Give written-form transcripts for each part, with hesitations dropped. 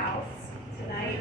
house tonight.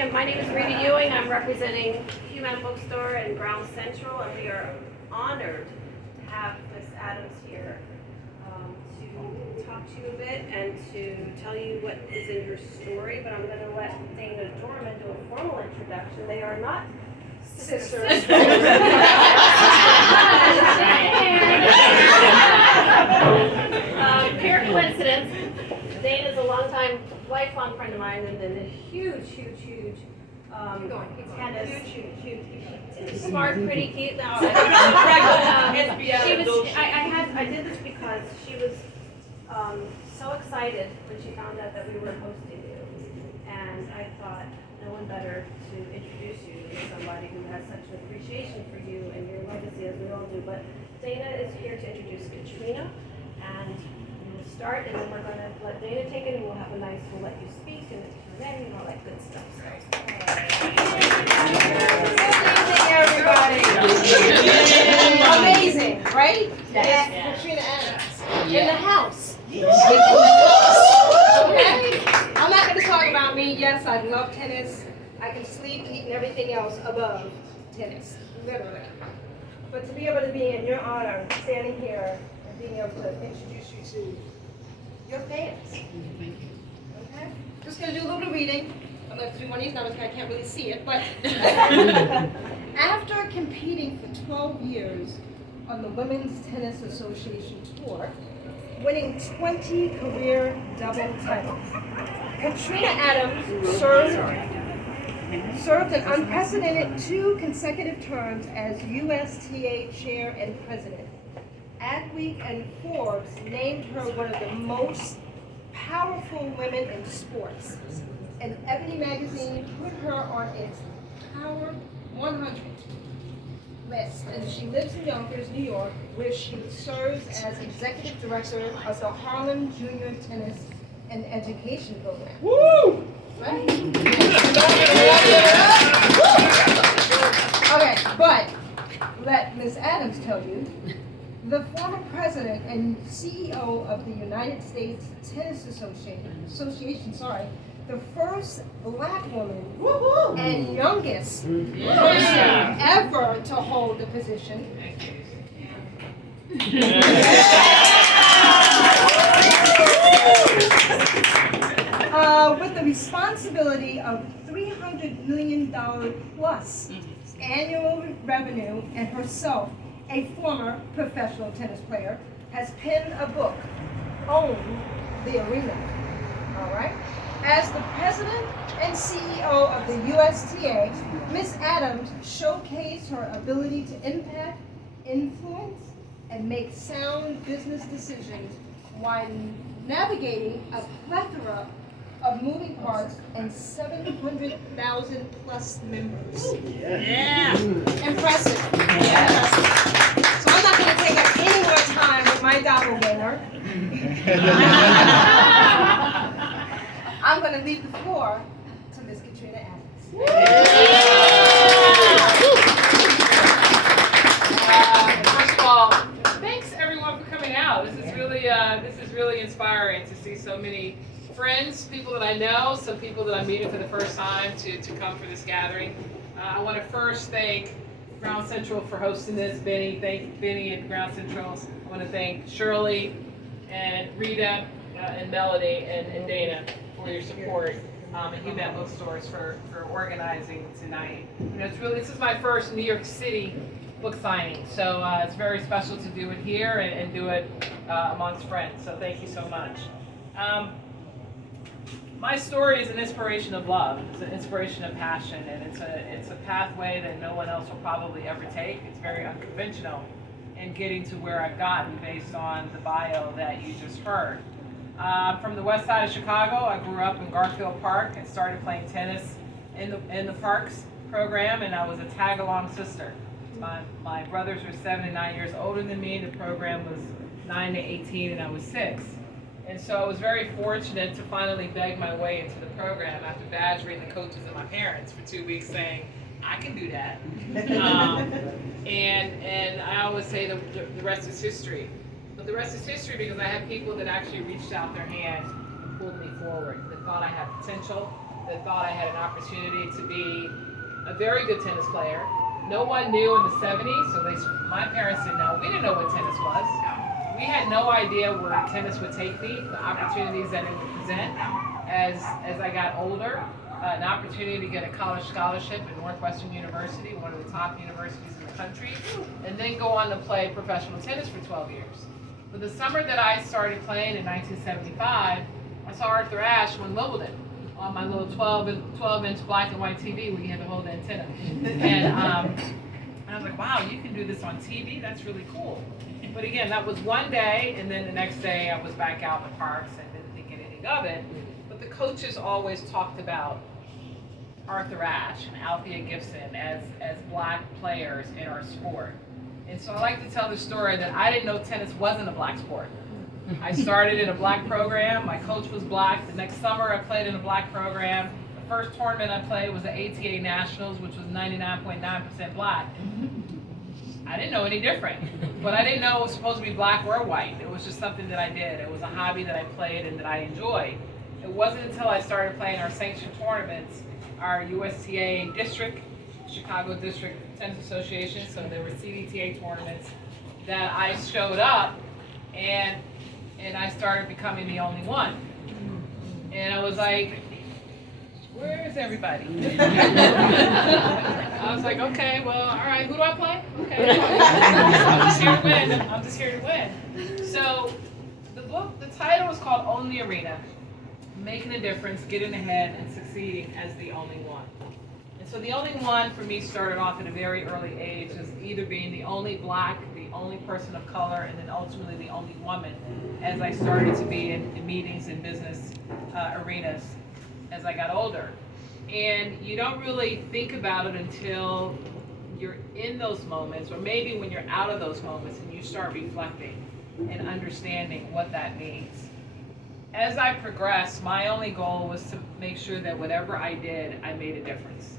And my name is Rita Ewing. I'm representing Human Bookstore and Ground Central, and we are honored to have Miss Adams here to talk to you a bit and to tell you what is in your story. But I'm going to let Dana Dorman do a formal introduction. They are not sisters. Pure coincidence. Dana's a longtime, lifelong friend of mine, and then a huge tennis, smart, pretty, cute. No, I did this because she was so excited when she found out that we were hosting you, and I thought no one better to introduce you to somebody who has such an appreciation for you and your legacy, as we all do. But Dana is here to introduce Katrina, and we'll start, and then we're going to let Dana take it, and we'll let you speak and Q&A and all that good stuff. Everybody. Amazing, right? Yes. Katrina Adams in the house. Okay? I'm not going to talk about me. Yes, I love tennis. I can sleep, eat, and everything else above tennis, literally. But to be able to be in your honor, standing here and being able to introduce you to your fans. Okay? Just going to do a little bit of reading. I'm going to do one of these numbers because I can't really see it, but after competing for 12 years on the Women's Tennis Association Tour, winning 20 career double titles, Katrina Adams served an unprecedented 2 consecutive terms as USTA Chair and President. Adweek and Forbes named her one of the most powerful women in sports, and Ebony magazine put her on its Power 100 list, and she lives in Yonkers, New York, where she serves as executive director of the Harlem Junior Tennis and Education Program. Woo! Right? Okay, but let Ms. Adams tell you, the former president and CEO of the United States Tennis Association, the first black woman and youngest person ever to hold the position. With the responsibility of $300 million plus annual revenue, and herself, a former professional tennis player, has penned a book, Own the Arena. All right? As the president and CEO of the USTA, Ms. Adams showcased her ability to impact, influence, and make sound business decisions while navigating a plethora of moving parts and 700,000 plus members. Yeah. Impressive. Yeah. So I'm not going to take up any more time with my doppelganger. I'm going to leave the floor to Ms. Katrina Adams. First of all, thanks everyone for coming out. This is really inspiring to see so many friends, people that I know, some people that I'm meeting for the first time to come for this gathering. I want to first thank Ground Central for hosting this. Thank Benny at Ground Central. I want to thank Shirley and Rita and Melody and Dana for your support, and Human Bookstores for organizing tonight. You know, this is my first New York City book signing, so it's very special to do it here and do it amongst friends. So thank you so much. My story is an inspiration of love. It's an inspiration of passion, and it's a pathway that no one else will probably ever take. It's very unconventional in getting to where I've gotten based on the bio that you just heard. From the west side of Chicago, I grew up in Garfield Park and started playing tennis in the Parks program, and I was a tag-along sister. My brothers were 7 and 9 years older than me. The program was 9 to 18, and I was 6. And so I was very fortunate to finally beg my way into the program after badgering the coaches and my parents for 2 weeks saying, I can do that. And I always say the rest is history. But the rest is history because I have people that actually reached out their hand and pulled me forward, that thought I had potential, that thought I had an opportunity to be a very good tennis player. No one knew in the 70s, so at least my parents didn't know. We didn't know what tennis was. We had no idea where tennis would take me, the opportunities that it would present. As I got older, an opportunity to get a college scholarship at Northwestern University, one of the top universities in the country, and then go on to play professional tennis for 12 years. But the summer that I started playing in 1975, I saw Arthur Ashe win Wimbledon on my little 12-inch black and white TV where you had to hold the antenna. And I was like, wow, you can do this on TV? That's really cool. But again, that was one day, and then the next day I was back out in the parks and didn't think anything of it. But the coaches always talked about Arthur Ashe and Althea Gibson as black players in our sport. And so I like to tell the story that I didn't know tennis wasn't a black sport. I started in a black program. My coach was black. The next summer I played in a black program. The first tournament I played was the ATA Nationals, which was 99.9% black. I didn't know any different, but I didn't know it was supposed to be black or white. It was just something that I did. It was a hobby that I played and that I enjoyed. It wasn't until I started playing our sanctioned tournaments, our USTA district, Chicago District Tennis Association, so there were CDTA tournaments, that I showed up and I started becoming the only one. And I was like, where is everybody? I was like, okay, well, all right, who do I play? Okay, I'm just here to win. I'm just here to win. So the title is called Own the Arena, Making a Difference, Getting Ahead, and Succeeding as the Only One. And so the only one for me started off at a very early age as either being the only black, the only person of color, and then ultimately the only woman as I started to be in meetings and business arenas as I got older. And you don't really think about it until you're in those moments, or maybe when you're out of those moments and you start reflecting and understanding what that means. As I progressed, my only goal was to make sure that whatever I did, I made a difference.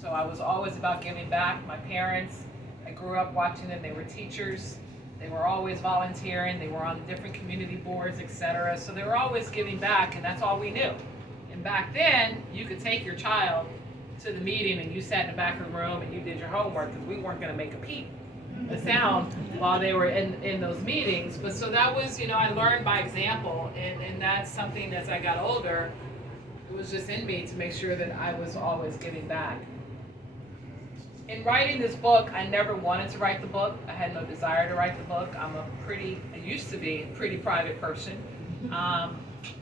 So I was always about giving back. My parents, I grew up watching them. They were teachers. They were always volunteering. They were on different community boards, etc. So they were always giving back, and that's all we knew. And back then, you could take your child to the meeting and you sat in the back of the room and you did your homework because we weren't going to make a peep, a sound while they were in those meetings. But so that was, I learned by example, and that's something as I got older, it was just in me to make sure that I was always giving back. In writing this book, I never wanted to write the book. I had no desire to write the book. I used to be a pretty private person.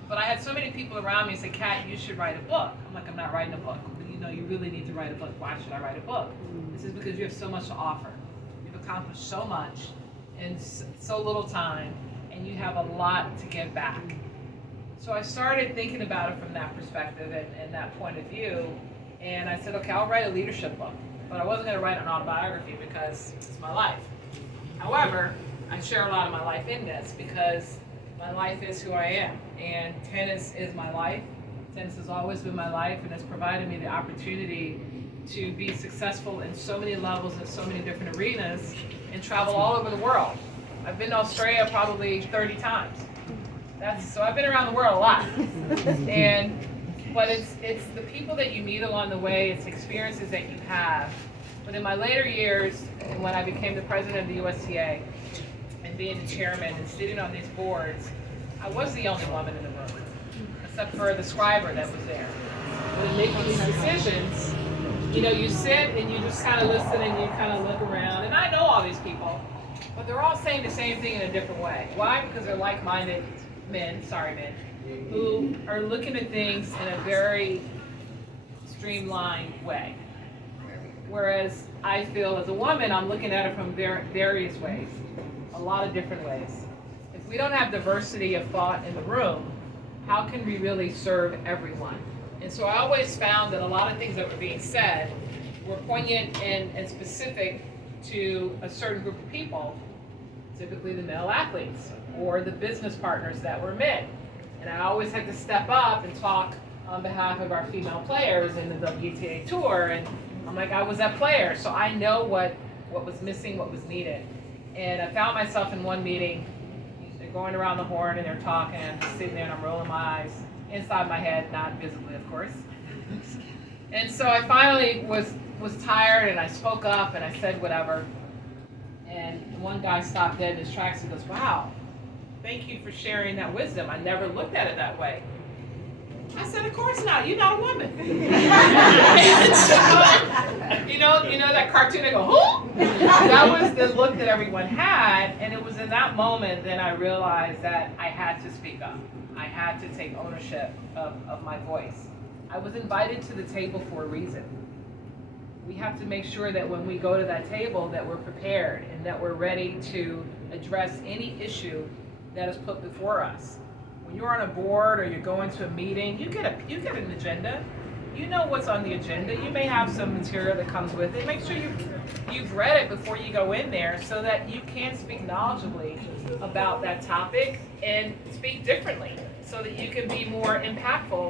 But I had so many people around me say, Kat, you should write a book. I'm like, I'm not writing a book. You really need to write a book. Why should I write a book? This is because you have so much to offer. You've accomplished so much in so little time, and you have a lot to give back. So I started thinking about it from that perspective and that point of view, and I said, okay, I'll write a leadership book. But I wasn't going to write an autobiography because it's my life. However, I share a lot of my life in this because my life is who I am, and tennis is my life. Tennis has always been my life, and it's provided me the opportunity to be successful in so many levels in so many different arenas and travel all over the world. I've been to Australia probably 30 times. So I've been around the world a lot. But it's the people that you meet along the way, it's experiences that you have. But in my later years, and when I became the president of the USTA, and being the chairman and sitting on these boards, I was the only woman in the room, except for the scriber that was there. But in making these decisions, you sit and you just kind of listen and you kind of look around. And I know all these people, but they're all saying the same thing in a different way. Why? Because they're like-minded men, who are looking at things in a very streamlined way. Whereas I feel as a woman, I'm looking at it from various ways, a lot of different ways. If we don't have diversity of thought in the room, how can we really serve everyone? And so I always found that a lot of things that were being said were poignant and specific to a certain group of people, typically the male athletes or the business partners that were men. And I always had to step up and talk on behalf of our female players in the WTA Tour. And I'm like, I was that player, so I know what was missing, what was needed. And I found myself in one meeting, they're going around the horn and they're talking, and I'm just sitting there and I'm rolling my eyes. inside my head, not visibly, of course. And so I finally was tired, and I spoke up and I said whatever. And one guy stopped dead in his tracks and goes, "Wow, thank you for sharing that wisdom. I never looked at it that way." I said, "Of course not. You're not a woman." And so, you know that cartoon, they go, "Who?" That was the look that everyone had, and it was in that moment that I realized that I had to speak up. I had to take ownership of my voice. I was invited to the table for a reason. We have to make sure that when we go to that table that we're prepared and that we're ready to address any issue that is put before us. When you're on a board or you're going to a meeting, you get an agenda. You know what's on the agenda. You may have some material that comes with it. Make sure you've read it before you go in there so that you can speak knowledgeably about that topic and speak differently so that you can be more impactful